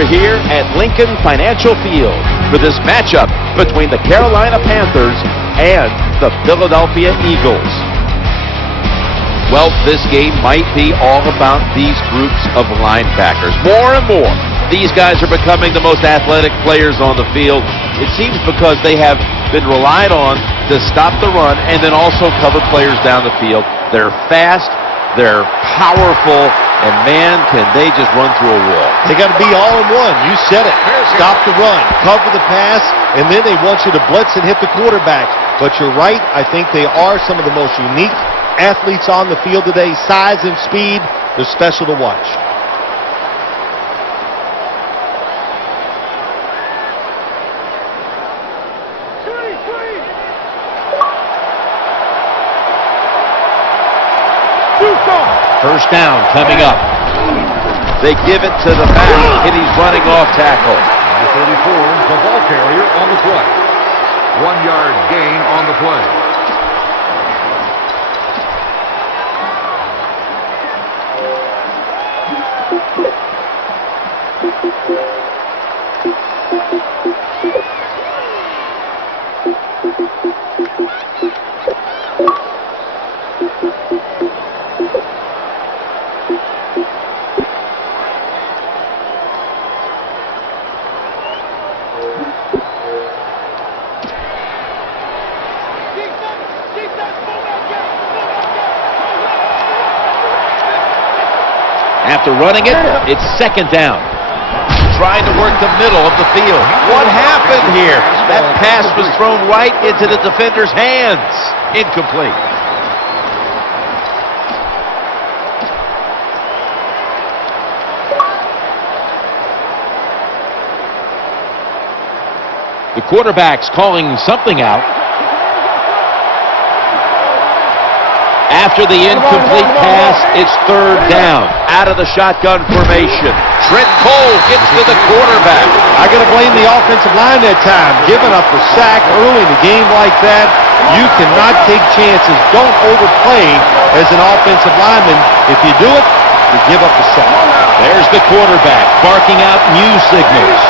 We're here at Lincoln Financial Field for this matchup between the Carolina Panthers and the Philadelphia Eagles. Well, this game might be all about these groups of linebackers. More and more, these guys are becoming the most athletic players on the field. It seems because they have been relied on to stop the run and then also cover players down the field. They're fast, they're powerful, and man, can they just run through a wall. They got to be all in one. You said it. Stop the run, cover the pass, and then they want you to blitz and hit the quarterback. But you're right, I think they are some of the most unique athletes on the field today. Size and speed, they're special to watch. First down coming up. They give it to the back, and he's running off tackle. Number 34, the ball carrier on the play. 1 yard gain on the play. After running it, it's second down. Trying to work the middle of the field. What happened here? That pass was thrown right into the defender's hands. Incomplete. The quarterback's calling something out. After the incomplete pass, it's third down. Out of the shotgun formation. Trent Cole gets to the quarterback. I got to blame the offensive line that time. Giving up a sack early in the game like that, you cannot take chances. Don't overplay as an offensive lineman. If you do it, you give up a sack. There's the quarterback barking out new signals.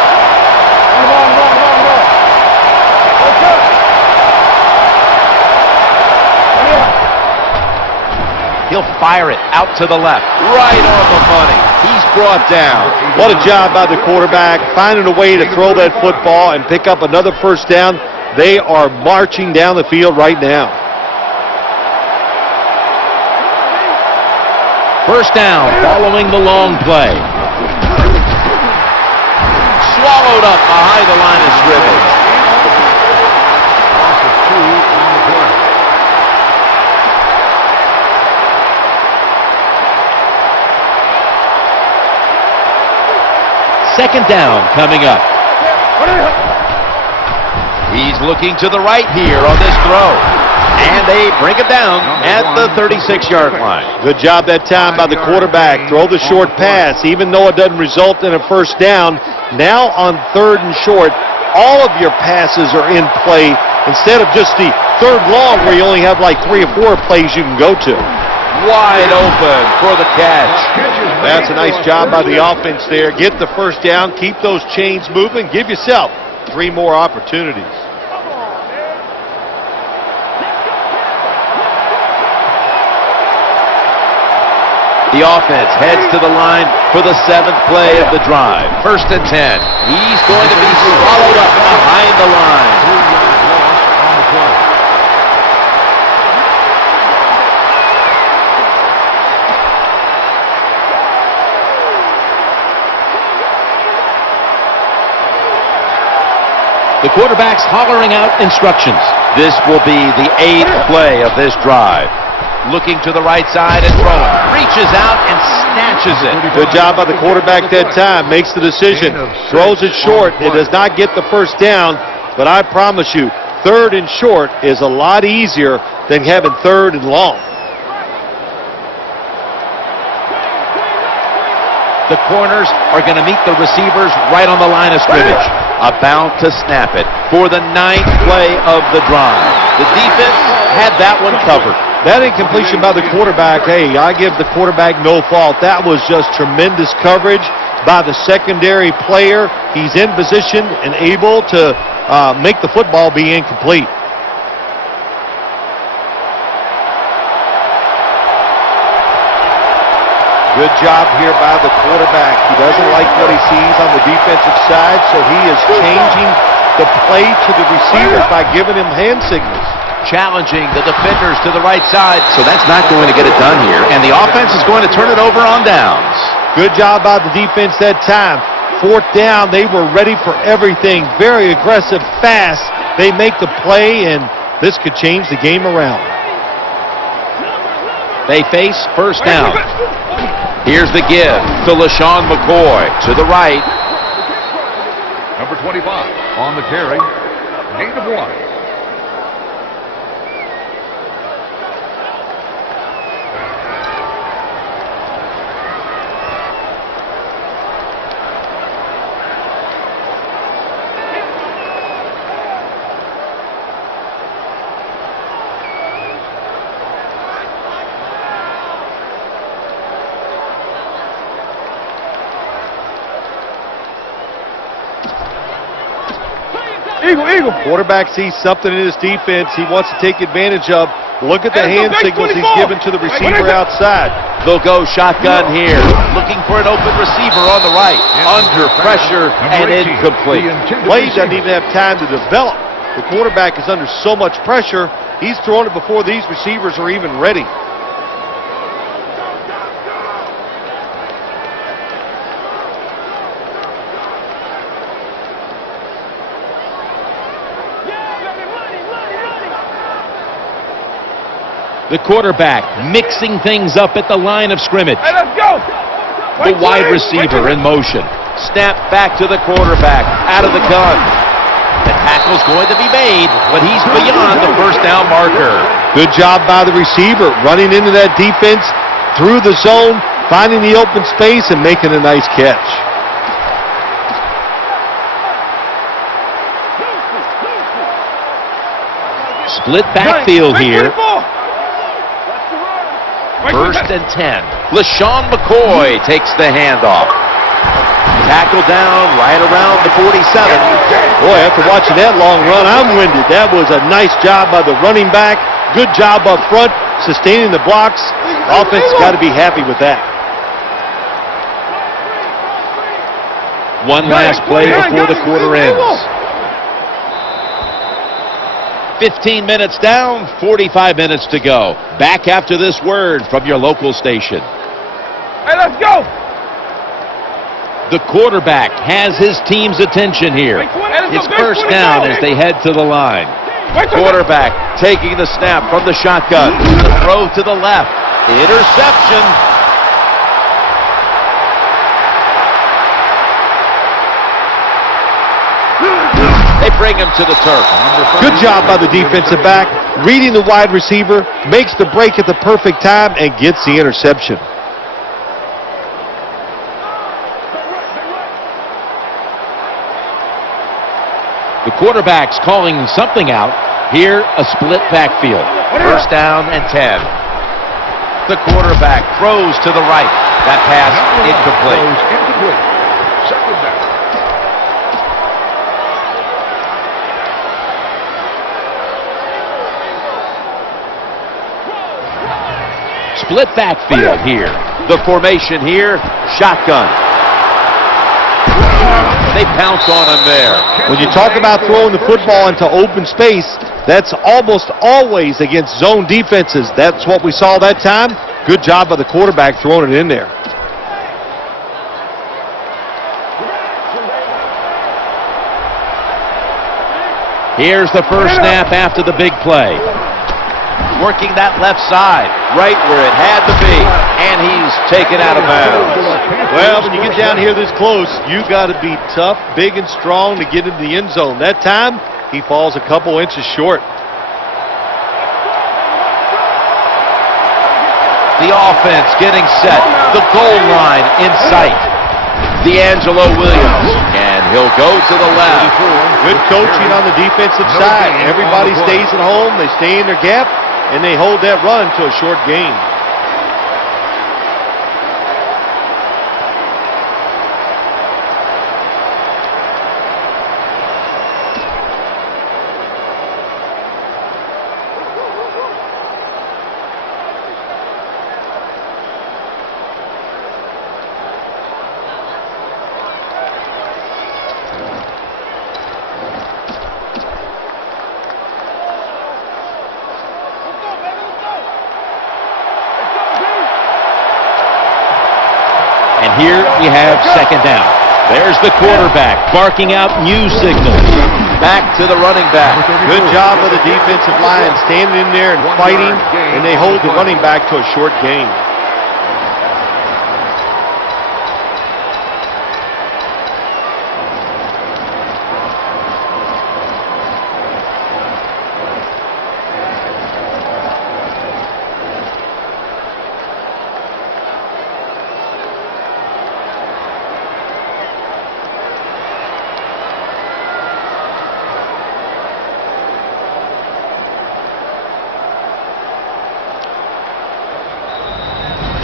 He'll fire it out to the left, right on the money. He's brought down. What a job by the quarterback, finding a way to throw that football and pick up another first down. They are marching down the field right now. First down following the long play. Swallowed up behind the line of scrimmage. Loss of 2 on the play. Second down coming up. He's looking to the right here on this throw. And they bring it down at the 36-yard line. Good job that time by the quarterback. Throw the short pass, even though it doesn't result in a first down. Now on third and short, all of your passes are in play instead of just the third long where you only have like 3 or 4 plays you can go to. Wide open for the catch. That's a nice job by the offense there. Get the first down, keep those chains moving, give yourself 3 more opportunities. The offense heads to the line for the 7th play of the drive. First and 10. He's going to be swallowed up behind the line. 3-yard loss on the play. The quarterback's hollering out instructions. This will be the 8th play of this drive. Looking to the right side and throwing. Reaches out and snatches it. Good job by the quarterback that time. Makes the decision. Throws it short. It does not get the first down, but I promise you, third and short is a lot easier than having third and long. The corners are going to meet the receivers right on the line of scrimmage. About to snap it for the 9th play of the drive. The defense had that one covered. That incompletion by the quarterback, hey, I give the quarterback no fault. That was just tremendous coverage. by the secondary player. He's in position and able to make the football be incomplete. Good job here by the quarterback. He doesn't like what he sees on the defensive side, so he is changing the play to the receivers by giving him hand signals. Challenging the defenders to the right side, so that's not going to get it done here, and the offense is going to turn it over on downs. Good job by the defense that time. Fourth down, they were ready for everything. Very aggressive, fast. They make the play, and this could change the game around. They face first down. Here's the give to LaShawn McCoy to the right. Number 25 on the carry. Gain of 1. Eagle. Quarterback sees something in his defense he wants to take advantage of. Look at the hand signals he's given to the receiver outside. They'll go shotgun here, looking for an open receiver on the right. Under pressure and incomplete. Play doesn't even have time to develop. The quarterback is under so much pressure, he's throwing it before these receivers are even ready. The quarterback mixing things up at the line of scrimmage. Hey, let's go! The wide receiver in motion. Snap back to the quarterback, out of the gun. The tackle's going to be made, but he's beyond the first down marker. Good job by the receiver, running into that defense, through the zone, finding the open space, and making a nice catch. Split backfield here. First and 10. LaShawn McCoy takes the handoff. Tackle down right around the 47. Boy, after watching that long run, I'm winded. That was a nice job by the running back. Good job up front, sustaining the blocks. Offense got to be happy with that. One last play before the quarter ends. 15 minutes down, 45 minutes to go. Back after this word from your local station. Hey, let's go! The quarterback has his team's attention here. It's first down as they head to the line. Quarterback taking the snap from the shotgun. The throw to the left. Interception. They bring him to the turf. Good job by the defensive back, reading the wide receiver, makes the break at the perfect time, and gets the interception. The quarterback's calling something out. Here, a split backfield. First down and 10. The quarterback throws to the right. That pass incomplete. Second down. Split backfield here. The formation here, shotgun. They pounce on him there. When you talk about throwing the football into open space, that's almost always against zone defenses. That's what we saw that time. Good job by the quarterback throwing it in there. Here's the first snap after the big play. Working that left side, right where it had to be, and he's taken out of bounds. Well, when you get down here this close, you got to be tough, big, and strong to get into the end zone. That time, he falls a couple inches short. The offense getting set, the goal line in sight. D'Angelo Williams, and he'll go to the left. Good coaching on the defensive side. Everybody stays at home, they stay in their gap, and they hold that run to a short gain. And here we have second down. There's the quarterback barking out new signals. Back to the running back. Good job of the defensive line standing in there and fighting, and they hold the running back to a short gain.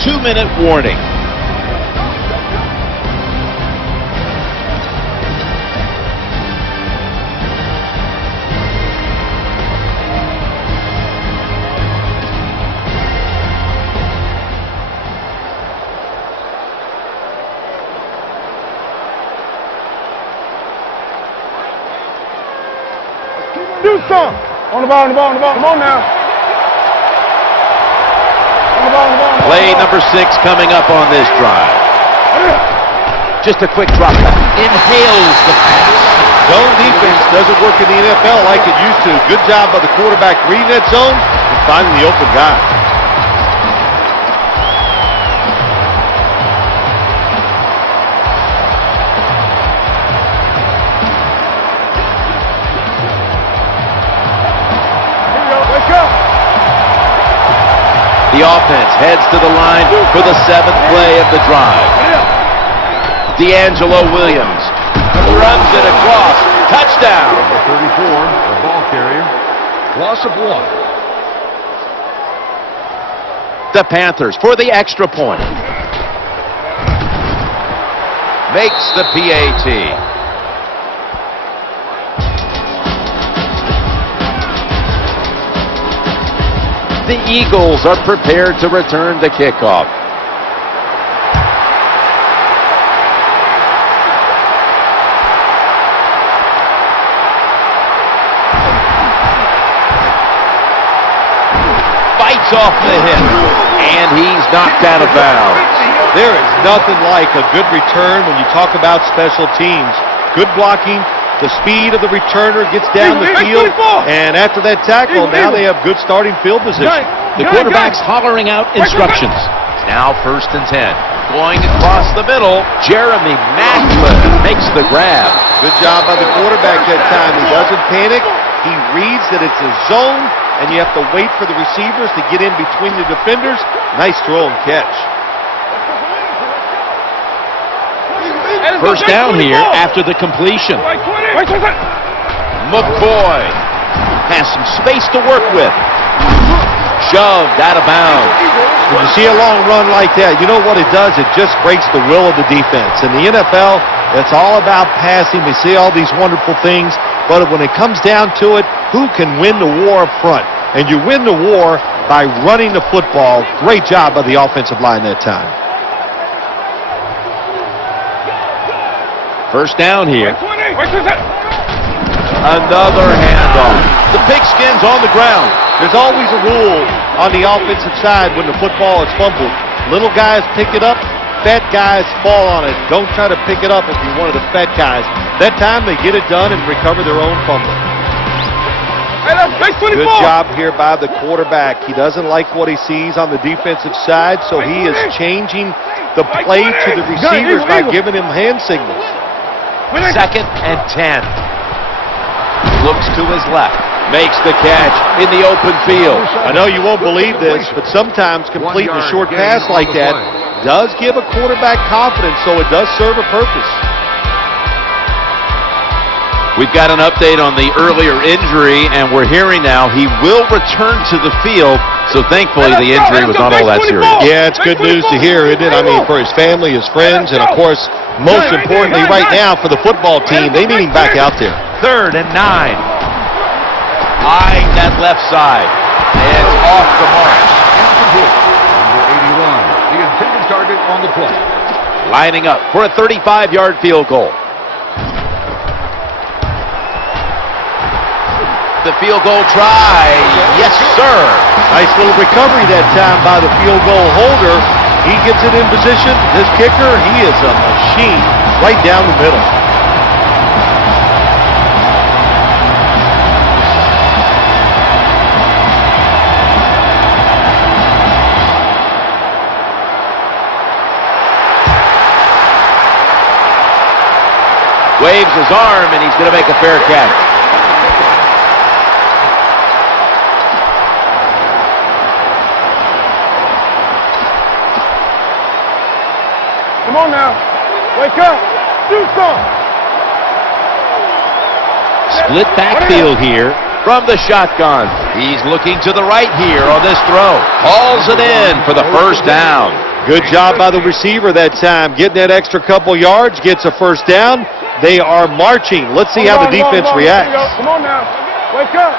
Two-minute warning. Do something. On the ball, on the ball, on the ball. Come on now. Play number 6 coming up on this drive. Just a quick drop back. Inhales the pass. Zone defense doesn't work in the NFL like it used to. Good job by the quarterback reading that zone and finding the open guy. Let's go. The offense heads to the line for the 7th play of the drive. D'Angelo Williams runs it across. Touchdown. Number 34, the ball carrier. Loss of 1. The Panthers for the extra point. Makes the PAT. The Eagles are prepared to return the kickoff. Fights off the hit, and he's knocked out of bounds. There is nothing like a good return when you talk about special teams. Good blocking, the speed of the returner gets down the field, and after that tackle, now they have good starting field position. The quarterback's hollering out instructions. Now 1st and 10. Going across the middle, Jeremy Macklin makes the grab. Good job by the quarterback that time. He doesn't panic. He reads that it's a zone, and you have to wait for the receivers to get in between the defenders. Nice throw and catch. First down here after the completion. McCoy has some space to work with. Shoved out of bounds. When you see a long run like that, you know what it does? It just breaks the will of the defense. In the NFL, it's all about passing. We see all these wonderful things, but when it comes down to it, who can win the war up front? And you win the war by running the football. Great job by the offensive line that time. First down here. Another handoff. The Pigskin's on the ground. There's always a rule on the offensive side when the football is fumbled. Little guys pick it up, fat guys fall on it. Don't try to pick it up if you're one of the fat guys. That time they get it done and recover their own fumble. Good job here by the quarterback. He doesn't like what he sees on the defensive side, so he is changing the play to the receivers by giving him hand signals. 2nd and 10. Looks to his left. Makes the catch in the open field. I know you won't believe this, but sometimes completing a short pass like that does give a quarterback confidence, so it does serve a purpose. We've got an update on the earlier injury, and we're hearing now he will return to the field, so thankfully the injury was not all that serious. Yeah, it's good news to hear, isn't it? I mean, for his family, his friends, and of course, most importantly right now for the football team, they need him back out there. 3rd and 9. Eyeing that left side. And off the mark. Number 81, the intended target on the play. Lining up for a 35-yard field goal. The field goal try. Yes, sir. Nice little recovery that time by the field goal holder. He gets it in position. This kicker, he is a machine right down the middle. Waves his arm, and he's going to make a fair catch. Come on now. Wake up. Do something. Split backfield here from the shotgun. He's looking to the right here on this throw. Hauls it in for the first down. Good job by the receiver that time, getting that extra couple yards, gets a first down. They are marching. Let's see how the defense reacts. Come on now. Wake up.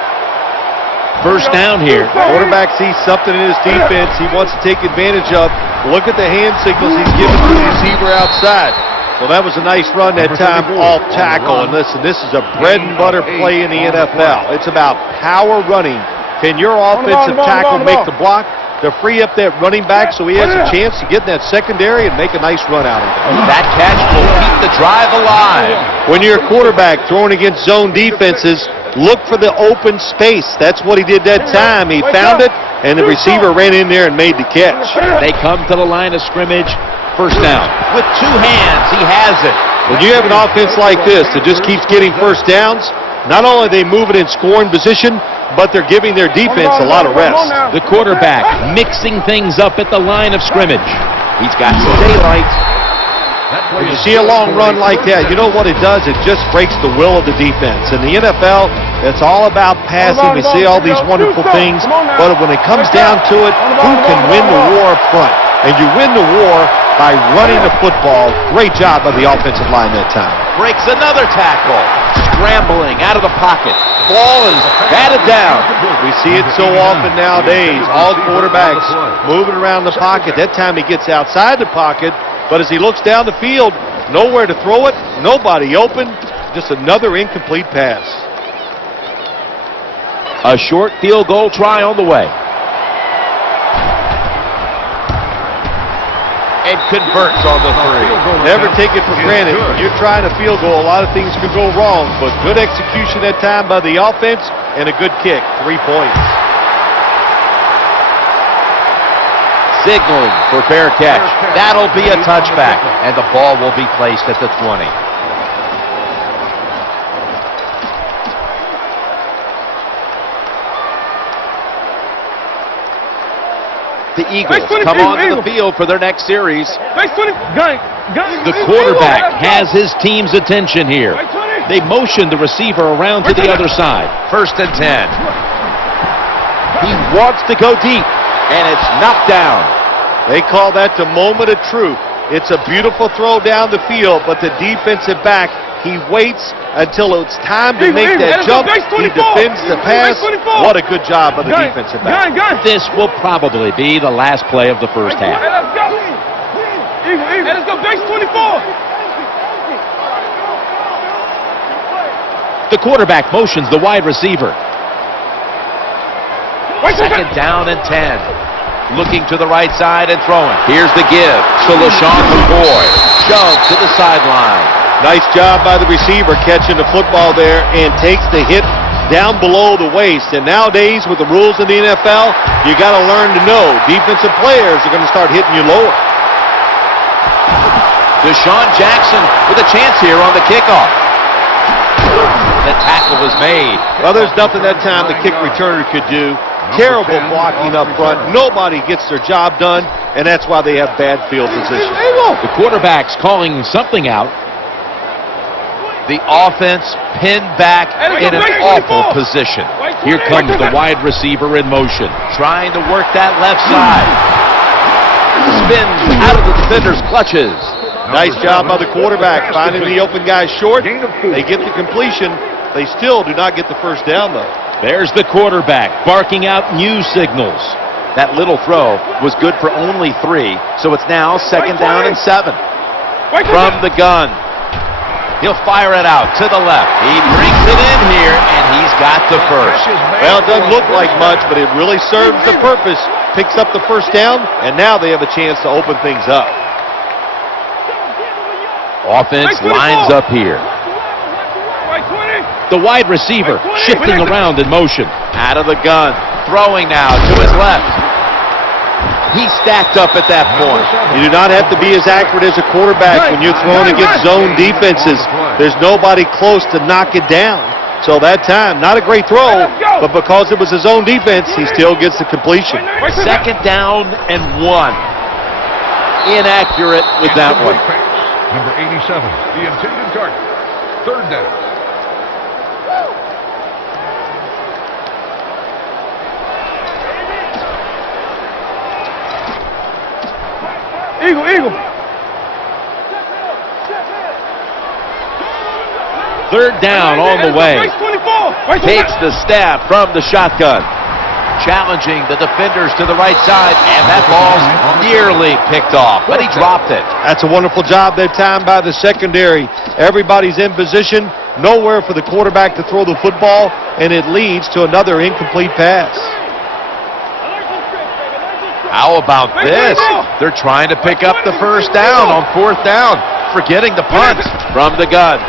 First down here. Quarterback sees something in his defense he wants to take advantage of. Look at the hand signals he's giving to the receiver outside. Well, that was a nice run that time off tackle. And listen, this is a bread and butter play in the NFL. It's about power running. Can your offensive tackle make the block to free up that running back so he has a chance to get in that secondary and make a nice run out of it? That catch will keep the drive alive. When you're a quarterback throwing against zone defenses, look for the open space. That's what he did that time. He found it, and the receiver ran in there and made the catch. They come to the line of scrimmage. First down. With two hands, he has it. When you have an offense like this that just keeps getting first downs, not only are they moving in scoring position, but they're giving their defense a lot of rest. The quarterback mixing things up at the line of scrimmage. He's got some daylight. When you see a long run like that, you know what it does? It just breaks the will of the defense. In the NFL, it's all about passing. We see all these wonderful things, but when it comes down to it, who can win the war up front? And you win the war by running the football. Great job by the offensive line that time. Breaks another tackle. Scrambling out of the pocket. Ball is batted down. We see it so often nowadays. All quarterbacks moving around the pocket. That time he gets outside the pocket, but as he looks down the field, nowhere to throw it, nobody open, just another incomplete pass. A short field goal try on the way. And converts on the three. Never take it for granted. When you're trying a field goal, a lot of things could go wrong, but good execution that time by the offense and a good kick. 3 points. Signaling for fair catch. That'll be a touchback, and the ball will be placed at the 20. The Eagles come onto the field for their next series. The quarterback has his team's attention here. They motion the receiver around to the other side. First and 10. He wants to go deep, and it's knocked down. They call that the moment of truth. It's a beautiful throw down the field, but the defensive back, he waits until it's time to make that jump. He defends the pass. What a good job by the defensive back. This will probably be the last play of the first half. Let's go. Let's go. Base 24. The quarterback motions the wide receiver. Second down and 10. Looking to the right side and throwing. Here's the give to LaShawn McCoy. Shoved to the sideline. Nice job by the receiver catching the football there and takes the hit down below the waist. And nowadays, with the rules in the NFL, you got to learn to know defensive players are going to start hitting you lower. Deshaun Jackson with a chance here on the kickoff. The tackle was made. Well, there's nothing that time the kick returner could do. Terrible blocking up front. Nobody gets their job done, and that's why they have bad field position. The quarterback's calling something out. The offense pinned back in an awful position. Here comes the wide receiver in motion, trying to work that left side. Spins out of the defender's clutches. Nice job by the quarterback finding the open guy short. They get the completion. They still do not get the first down, though. There's the quarterback barking out new signals. That little throw was good for only 3, so it's now second down and 7. From the gun. He'll fire it out to the left. He brings it in here, and he's got the first. Well, it doesn't look like much, but it really serves the purpose. picks up the first down, and now they have a chance to open things up. Offense lines up here. The wide receiver shifting around in motion. Out of the gun. Throwing now to his left. He's stacked up at that point. You do not have to be as accurate as a quarterback when you're throwing against zone defenses. There's nobody close to knock it down. So that time, not a great throw, but because it was his own defense, he still gets the completion. Second down and 1. Inaccurate with that one. Number 87, the intended target. Third down. Eagle. Third down on the way. Takes the stab from the shotgun. Challenging the defenders to the right side, and that ball's nearly picked off, but he dropped it. That's a wonderful job that time by the secondary. Everybody's in position, nowhere for the quarterback to throw the football, and it leads to another incomplete pass. How about this? They're trying to pick up the first down on fourth down, forgetting the punt from the gun.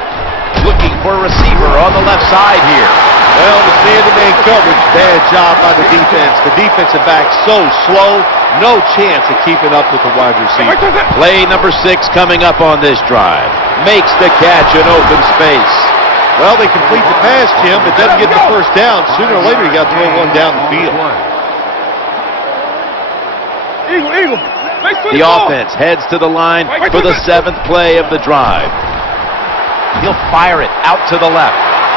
Looking for a receiver on the left side here. Well, it's man-to-man coverage. Bad job by the defense. The defensive back so slow, no chance of keeping up with the wide receiver. Play number 6 coming up on this drive. Makes the catch in open space. Well, they complete the pass, Jim, but doesn't get the first down. Sooner or later, you got to throw one down the field. Eagle. The offense heads to the line for the 7th play of the drive. He'll fire it out to the left.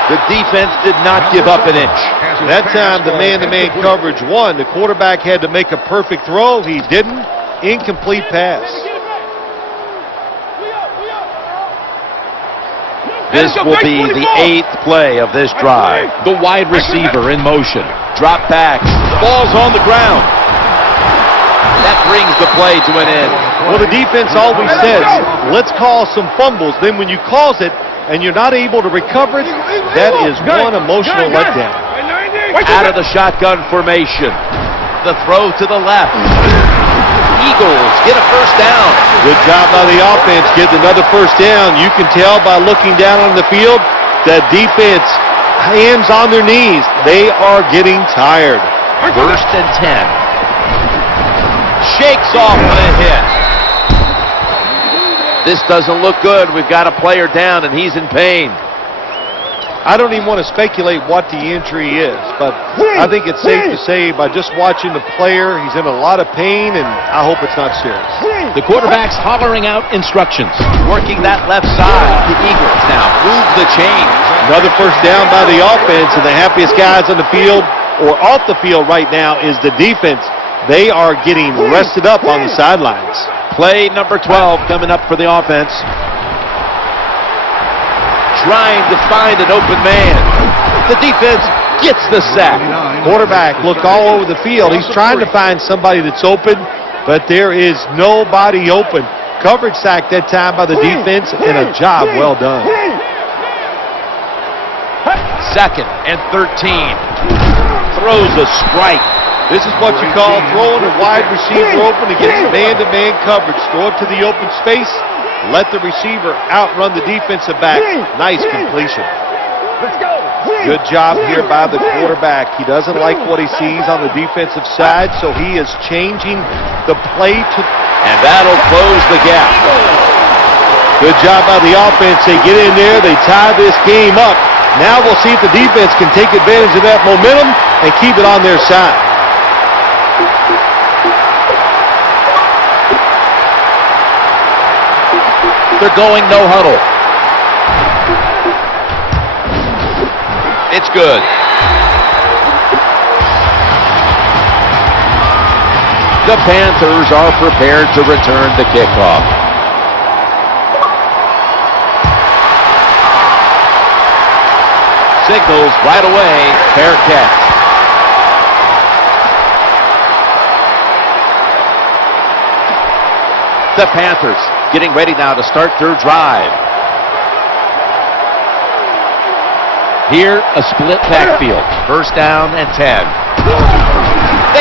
The defense did not give up an inch. That time, the man-to-man coverage won. The quarterback had to make a perfect throw. He didn't. Incomplete pass. This will be the 8th play of this drive. The wide receiver in motion. Drop back. Ball's on the ground. That brings the play to an end. Well, the defense always says, let's cause some fumbles. Then when you cause it and you're not able to recover it, that is one emotional letdown. Out of the shotgun formation. The throw to the left. Eagles get a first down. Good job by the offense getting another first down. You can tell by looking down on the field that defense, hands on their knees. They are getting tired. First and 10. Shakes off a hit. This doesn't look good. We've got a player down, and he's in pain. I don't even want to speculate what the injury is, but I think it's safe to say by just watching the player, he's in a lot of pain, and I hope it's not serious. The quarterback's hollering out instructions. Working that left side. The Eagles now move the chains. Another first down by the offense, and the happiest guys on the field or off the field right now is the defense. They are getting rested up on the sidelines. Play number 12 coming up for the offense. Trying to find an open man. The defense gets the sack. Quarterback looked all over the field. He's trying to find somebody that's open, but there is nobody open. Coverage sack that time by the defense, and a job well done. 2nd and 13. Throws a strike. This is what you call throwing a wide receiver open against man-to-man coverage. Throw it to the open space. Let the receiver outrun the defensive back. Nice completion. Good job here by the quarterback. He doesn't like what he sees on the defensive side, so he is changing the play to... And that'll close the gap. Good job by the offense. They get in there. They tie this game up. Now we'll see if the defense can take advantage of that momentum and keep it on their side. They're going no huddle. It's good. The Panthers are prepared to return the kickoff. Signals right away, fair catch. The Panthers getting ready now to start their drive. Here, a split backfield. First down and 10.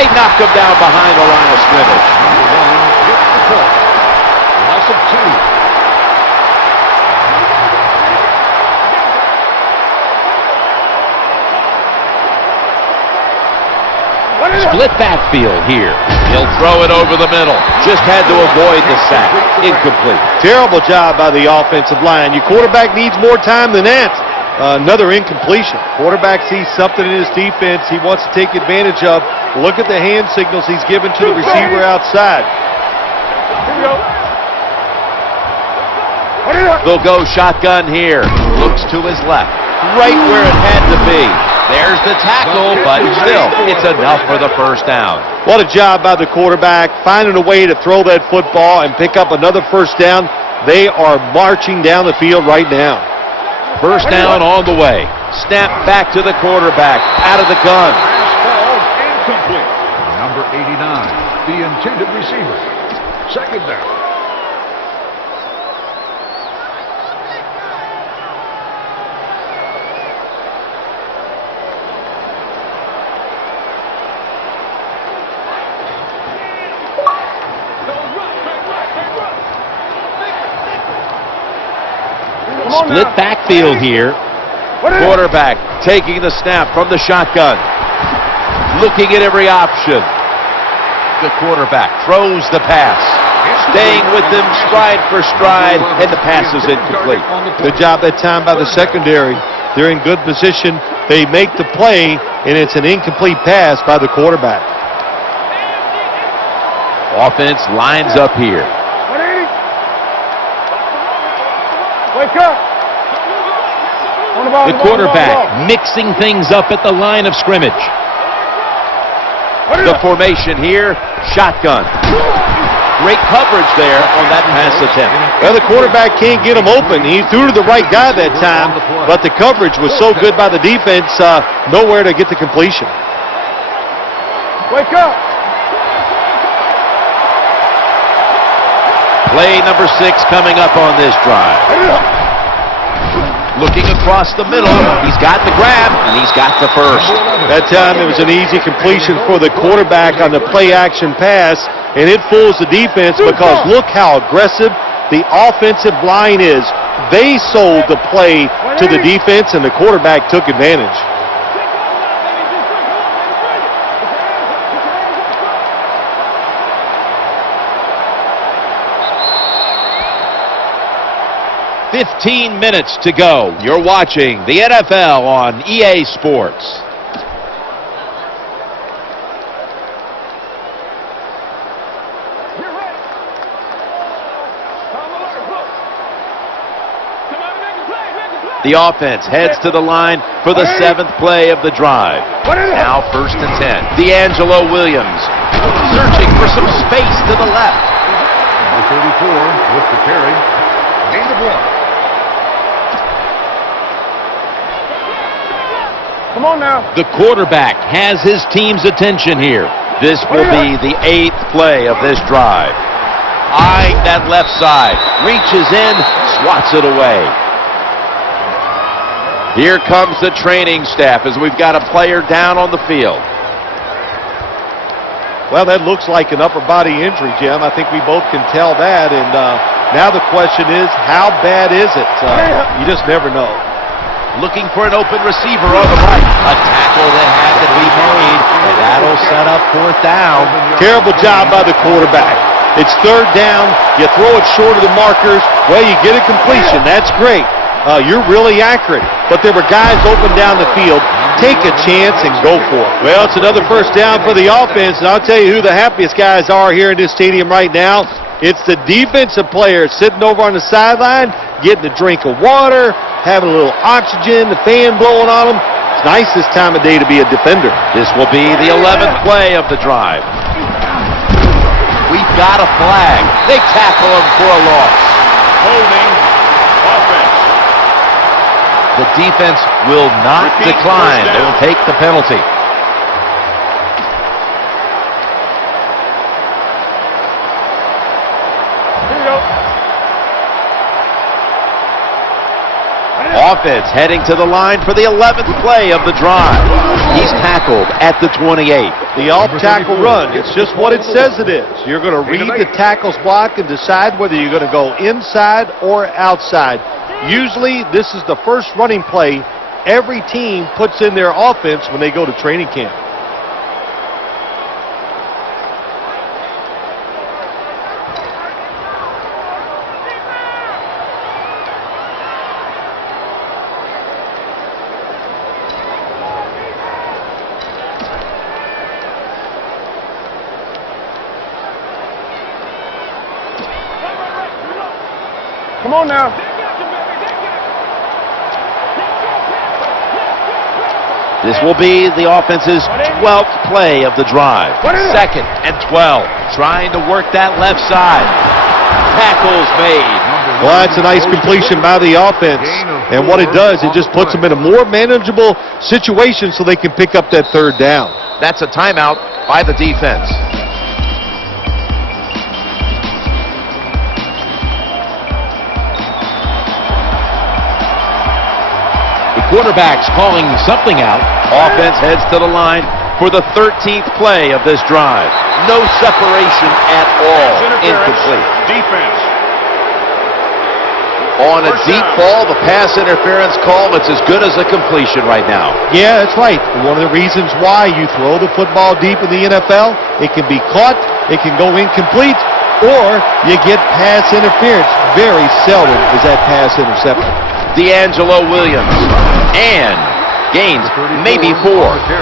They knock him down behind the line of scrimmage. Number 1 gets the call. Loss of 2. Split backfield here. He'll throw it over the middle. Just had to avoid the sack. Incomplete. Terrible job by the offensive line. Your quarterback needs more time than that. Another incompletion. Quarterback sees something in his defense he wants to take advantage of. Look at the hand signals he's given to the receiver outside. They'll go shotgun here. Looks to his left. Right where it had to be. There's the tackle, but still, it's enough for the first down. What a job by the quarterback, finding a way to throw that football and pick up another first down. They are marching down the field right now. First down on the way. Snap back to the quarterback. Out of the gun. Falls incomplete. Number 89, the intended receiver. Second down. Split backfield here. Quarterback taking the snap from the shotgun. Looking at every option. The quarterback throws the pass. Staying with them stride for stride, and the pass is incomplete. Good job that time by the secondary. They're in good position. They make the play, and it's an incomplete pass by the quarterback. Offense lines up here. Wake up! The quarterback mixing things up at the line of scrimmage. The formation here, shotgun. Great coverage there on that pass attempt. Well, the quarterback can't get him open. He threw to the right guy that time, but the coverage was so good by the defense, nowhere to get the completion. Wake up! Play number 6 coming up on this drive. Looking across the middle. He's got the grab, and he's got the first. That time it was an easy completion for the quarterback on the play-action pass, and it fools the defense because look how aggressive the offensive line is. They sold the play to the defense, and the quarterback took advantage. "15 minutes to go. You're watching the NFL on EA Sports. The offense heads to the line for the 7th play of the drive. Now 1st and 10. D'Angelo Williams searching for some space to the left. Number 34 with the carry. Gain of 1. Come on now. The quarterback has his team's attention here. This will be the 8th play of this drive. Eyeing that left side. Reaches in, swats it away. Here comes the training staff as we've got a player down on the field. Well, that looks like an upper body injury, Jim. I think we both can tell that. And now the question is, how bad is it? You just never know. Looking for an open receiver on the right. A tackle that had to be made, and that'll set up 4th down. Terrible job by the quarterback. It's 3rd down. You throw it short of the markers. Well, you get a completion. That's great. You're really accurate. But there were guys open down the field. Take a chance and go for it. Well, it's another first down for the offense, and I'll tell you who the happiest guys are here in this stadium right now. It's the defensive players sitting over on the sideline, getting a drink of water, having a little oxygen, the fan blowing on them. It's nice this time of day to be a defender. This will be the 11th play of the drive. We've got a flag. They tackle him for a loss. Holding offense. The defense will not decline. They will take the penalty. Offense heading to the line for the 11th play of the drive. He's tackled at the 28. The off-tackle run, it's just what it says it is. You're going to read the tackle's block and decide whether you're going to go inside or outside. Usually, this is the first running play every team puts in their offense when they go to training camp. Come on now. This will be the offense's 12th play of the drive. 2nd and 12. Trying to work that left side. Tackles made. Well, that's a nice completion by the offense. And what it does, it just puts them in a more manageable situation so they can pick up that third down. That's a timeout by the defense. Quarterback's calling something out. Offense heads to the line for the 13th play of this drive. No separation at all. Incomplete. Defense. On a deep ball, the pass interference call, it's as good as a completion right now. Yeah, that's right. One of the reasons why you throw the football deep in the NFL, it can be caught, it can go incomplete, or you get pass interference. Very seldom is that pass intercepted. D'Angelo Williams, and gains maybe 4.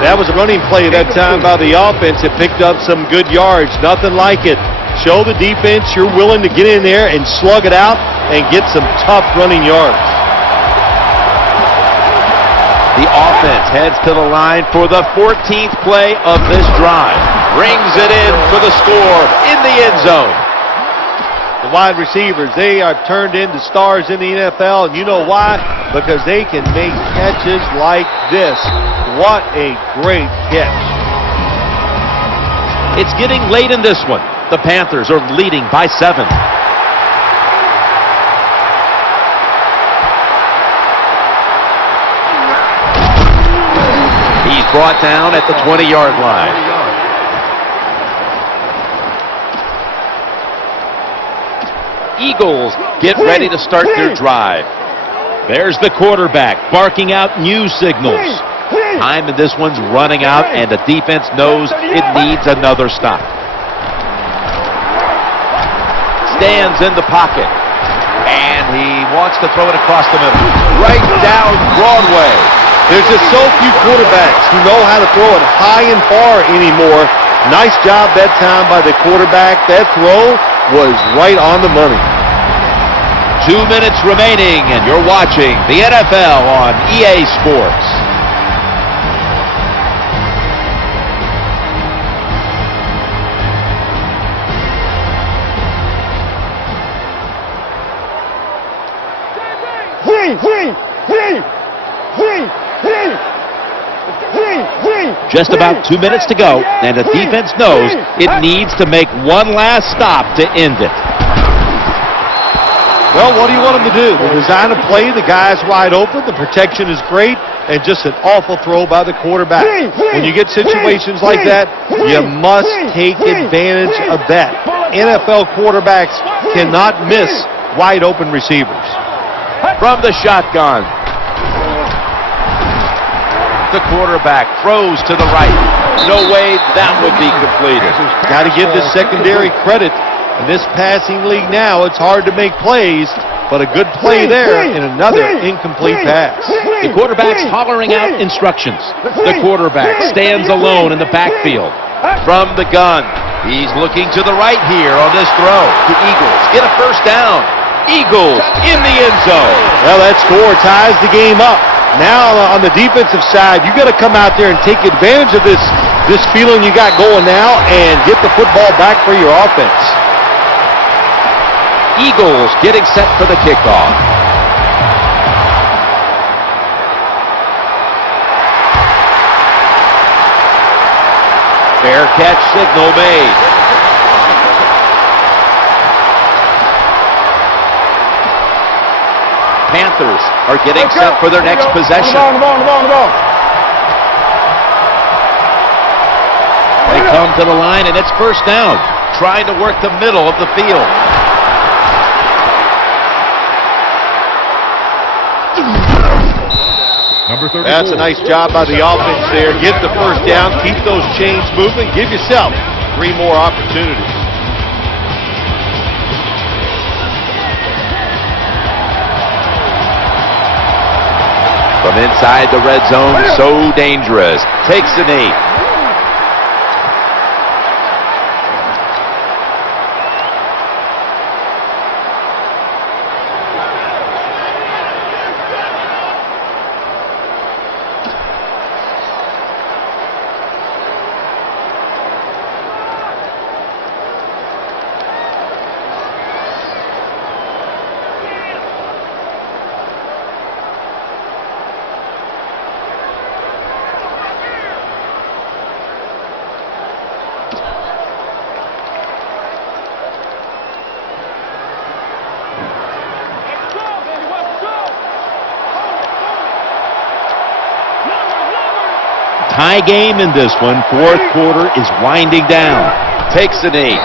That was a running play that time by the offense. It picked up some good yards. Nothing like it. Show the defense you're willing to get in there and slug it out and get some tough running yards. The offense heads to the line for the 14th play of this drive. Brings it in for the score in the end zone. The wide receivers, they are turned into stars in the NFL, and you know why? Because they can make catches like this. What a great catch. It's getting late in this one. The Panthers are leading by 7. He's brought down at the 20-yard line. Eagles get ready to start their drive. There's the quarterback barking out new signals. Time in this one's running out, and the defense knows it needs another stop. Stands in the pocket, and he wants to throw it across the middle. Right down Broadway. There's just so few quarterbacks who know how to throw it high and far anymore. Nice job that time by the quarterback. That throw was right on the money. 2 minutes remaining, and you're watching the NFL on EA Sports. Just about 2 minutes to go, and the defense knows it needs to make one last stop to end it. Well, what do you want them to do? They design a play, the guy's wide open, the protection is great, and just an awful throw by the quarterback. When you get situations like that, you must take advantage of that. NFL quarterbacks cannot miss wide open receivers. From the shotgun, the quarterback throws to the right. No way that would be completed. Got to give the secondary credit. In this passing league now, it's hard to make plays, but a good play there and another incomplete pass. The quarterback's hollering out instructions. The quarterback stands alone in the backfield. From the gun, he's looking to the right here on this throw. The Eagles get a first down. Eagles in the end zone. Well, that score ties the game up. Now on the defensive side, you got to come out there and take advantage of this feeling you got going now and get the football back for your offense. Eagles getting set for the kickoff. Fair catch signal made. Panthers are getting set for their next possession. On the ball. They come to the line, and it's first down, trying to work the middle of the field. Number 34. That's a nice job by the offense there. Get the first down, keep those chains moving, give yourself 3 more opportunities. From inside the red zone, so dangerous. Takes a knee. High game in this one. Fourth quarter is winding down. Takes a knee.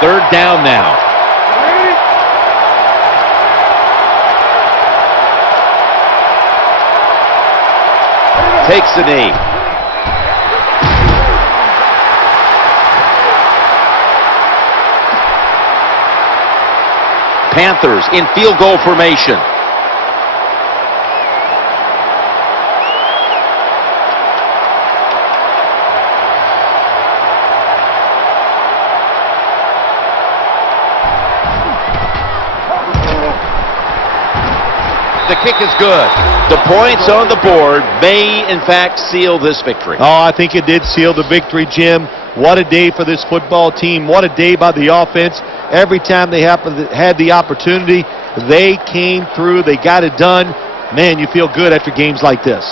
Third down now. Takes a knee. Panthers in field goal formation. The kick is good. The points on the board may, in fact, seal this victory. Oh, I think it did seal the victory, Jim. What a day for this football team. What a day by the offense. Every time they had the opportunity, they came through. They got it done. Man, you feel good after games like this.